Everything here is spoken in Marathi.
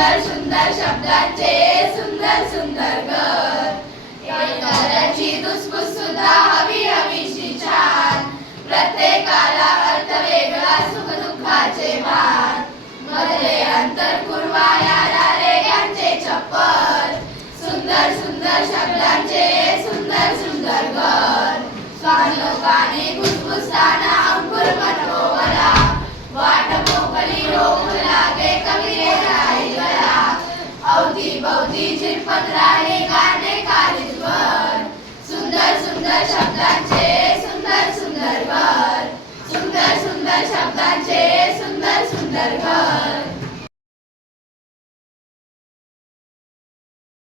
सुंदर सुंदर शब्दांचे सुंदर सुंदर घर. ऐकणाऱ्याची धुसफूस सुद्धा हवी हवीशी छान. प्रत्येकाला अर्थ वेगळा सुख दुःखाचे भान. मधले अंतर कुरवायाला रेघांचे चप्पल. सुंदर सुंदर शब्दांचे सुंदर सुंदर घर. स्वानोकाने घुसघुसताना अंकुर मनोवला. वाट मोकळी रोम लागे कवितेला ऐकला. अवतीभवती झिरपत राहिले गाणे कालीजवर. सुंदर सुंदर शब्दांचे सुंदर सुंदर घर. सुंदर सुंदर शब्दांचे सुंदर सुंदर